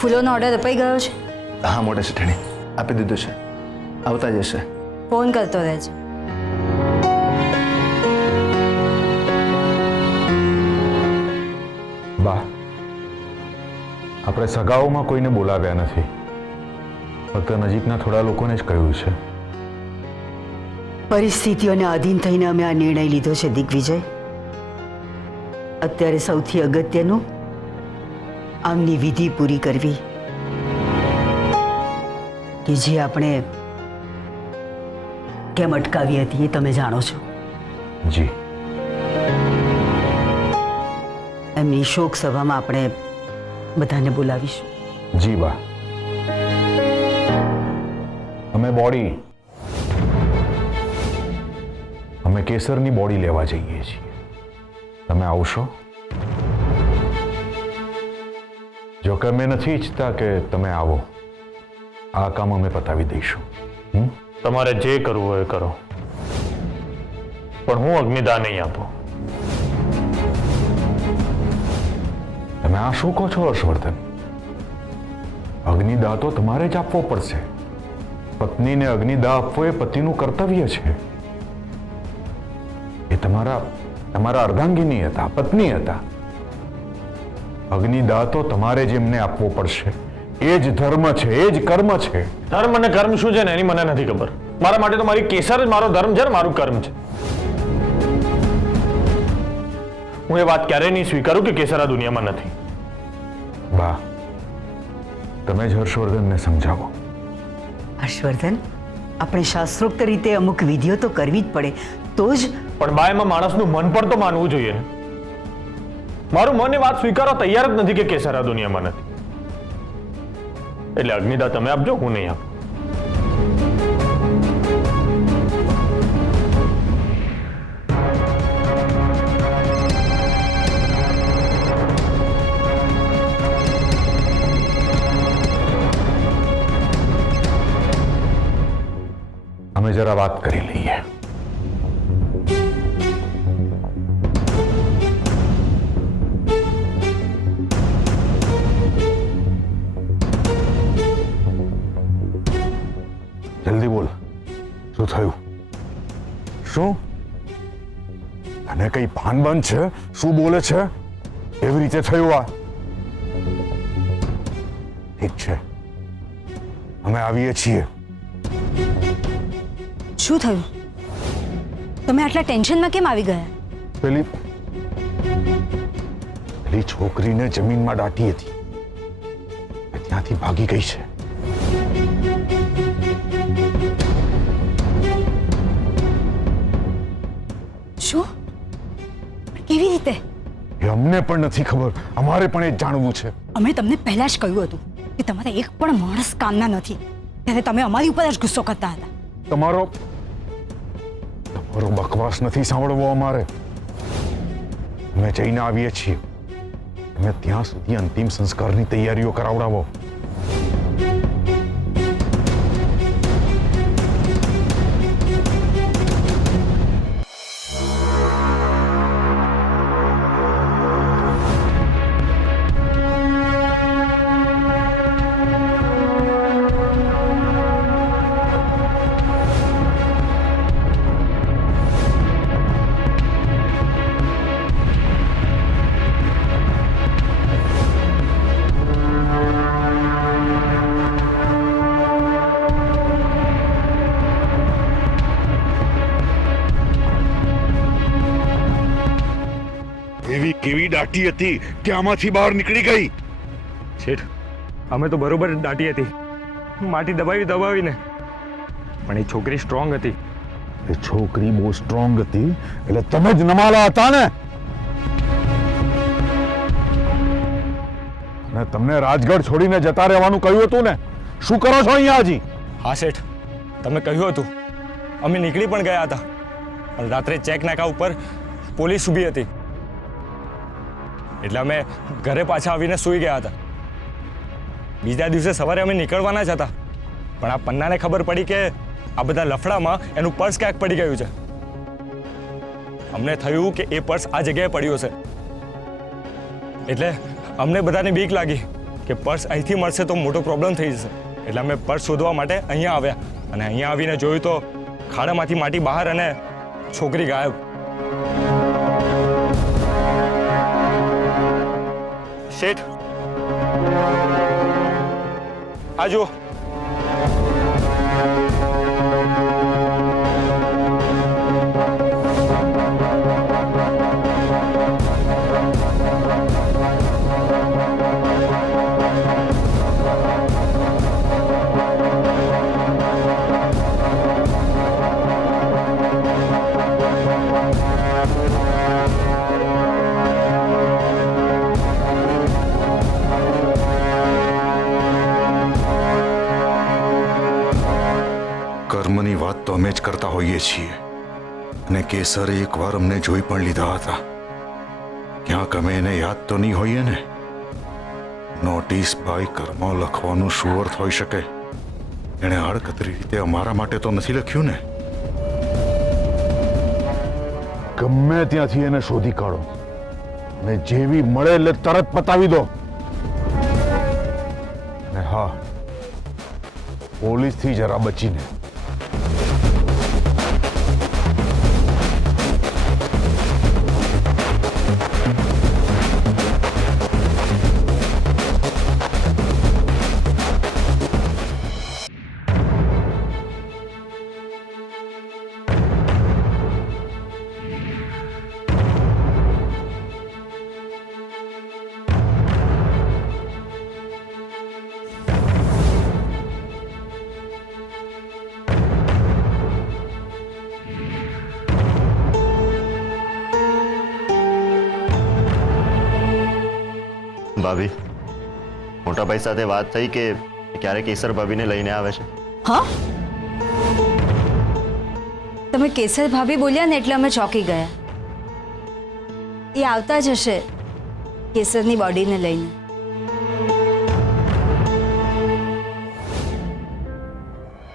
ફૂલોનો ઓર્ડર અપાઈ ગયો છે? હા મોટા શેઠાણી, આપી દીધું છે, આવતા જશે. ફોન કરતો રહેજો. બા, આપણે સગાઓમાં કોઈને બોલાવ્યા નથી, ફક્ત નજીકના થોડા લોકોને જ કહ્યું છે. પરિસ્થિતિઓને આધીન થઈને અમે આ નિર્ણય લીધો છે દિગ્વિજય. અત્યારે સૌથી અગત્યનું આમની વિધિ પૂરી કરવી કે જે આપણે કેમ અટકાવી હતી એ તમે જાણો છો. જી. એમની શોક સભામાં આપણે બધાને બોલાવીશું. જી બા. અમે કેસરની બોડી લેવા જઈએ છીએ. તમે આવશો? જો કે અમે નથી ઈચ્છતા કે તમે આવો. આ કામ અમે પતાવી દઈશું. તમારે જે કરવું હોય કરો, પણ હું અગ્નિદાન નહીં આપું. તમે આ શું કહો છો હર્ષવર્ધન? અગ્નિદાહ તો તમારે જ આપવો પડશે. પત્નીને અગ્નિદાહ આપવો એ પતિનું કર્તવ્ય છે. એ તમારા અર્ધાંગીની હતા, પત્ની હતા. અગ્નિદાહ તો તમારે જ એમને આપવો પડશે. એ જ ધર્મ છે, એ જ કર્મ છે. ધર્મ અને કર્મ શું છે ને એની મને નથી ખબર. મારા માટે તો મારી કેસર જ મારો ધર્મ છે ને મારું કર્મ છે. હું એ વાત ક્યારેય નહીં સ્વીકારું કે કેસર આ દુનિયામાં નથી. બા, તમે જ હર્ષવર્ધનને સમજાવો. હર્ષવર્ધન, આપણે શાસ્ત્રોક્ત રીતે અમુક વિધિઓ તો કરવી જ પડે, તો જ. પણ બા, એમાં માણસનું મન પણ તો માનવું જોઈએ ને. મારું મન એ વાત સ્વીકારવા તૈયાર જ નથી કે કેસર આ દુનિયામાં નથી. એટલે અગ્નિદાહ તમે આપજો, હું નહીં આપું. અમે જરા વાત કરી લઈએ. જલ્દી બોલ, શું થયું? શું તને કઈ ભાન બંધ છે? શું બોલે છે? એવી રીતે થયું આ? ઠીક છે, અમે આવીએ છીએ. શું થયું? તમે આટલા ટેન્શનમાં કેમ આવી ગયા? પેલી છોકરીને જમીનમાં દાટી હતી, ત્યાંથી ભાગી ગઈ છે. શું? કેવી રીતે? એ અમને પણ નથી ખબર. અમારે પણ એ જાણવું છે. અમે તમને પહેલા જ કહ્યું હતું કે તમારા એક પણ માણસ કામના નથી, ત્યારે તમે અમારી ઉપર જ ગુસ્સો કરતા હતા. તમારો બકવાસ નથી સાંભળવો અમારે. અમે જઈને આવીએ છીએ. તમે ત્યાં સુધી અંતિમ સંસ્કારની તૈયારીઓ કરાવડાવો. એવી કેવી દાટી હતી કે આમાંથી બહાર નીકળી ગઈ? શેઠ, અમે તો બરોબર દાટી હતી, માટી દબાવીને, પણ એ છોકરી સ્ટ્રોંગ હતી. એ છોકરી બહુ સ્ટ્રોંગ હતી એટલે તમે જ નમાલા હતા ને? અને તમને રાજગઢ છોડીને જતા રહેવાનું કહ્યું હતું ને? શું કરો છો અહીંયા હજી? હા શેઠ, તમે કહ્યું હતું. અમે નીકળી પણ ગયા હતા, પણ રાત્રે ચેક નાકા ઉપર પોલીસ ઊભી હતી, એટલે અમે ઘરે પાછા આવીને સૂઈ ગયા હતા. બીજા દિવસે સવારે અમે નીકળવાના જ હતા, પણ આ પન્નાને ખબર પડી કે આ બધા લફડામાં એનું પર્સ ક્યાંક પડી ગયું છે. અમને થયું કે એ પર્સ આ જગ્યાએ પડ્યું છે, એટલે અમને બધાને બીક લાગી કે પર્સ અહીંથી મળશે તો મોટો પ્રોબ્લેમ થઈ જશે, એટલે અમે પર્સ શોધવા માટે અહીંયા આવ્યા અને અહીંયા આવીને જોયું તો ખાડામાંથી માટી બહાર અને છોકરી ગાયબ. શેઠ, આ જુઓ. કર્મની વાત તો અમે જ કરતા હોઈએ છીએ અને કેસરે એકવાર અમને જોઈ પણ લીધા હતા. ક્યાંક અમે એને યાદ તો નહીં હોઈએ ને? નોટિસ બાય કર્મ લખવાનું શું અર્થ હોઈ શકે? એણે આડકતરી રીતે અમારા માટે તો નથી લખ્યું ને? ગમે ત્યાંથી એને શોધી કાઢો અને જેવી મળે એટલે તરત પતાવી દો. અને હા, પોલીસથી જરા બચીને. ભાભી, મોટાભાઈ સાથે વાત થઈ કે ક્યારે કેસર ભાભીને લઈને આવે છે? હા, તમે કેસર ભાભી બોલ્યા ને એટલે અમે ચોંકી ગયા. એ આવતા જ હશે કેસરની બોડીને લઈને.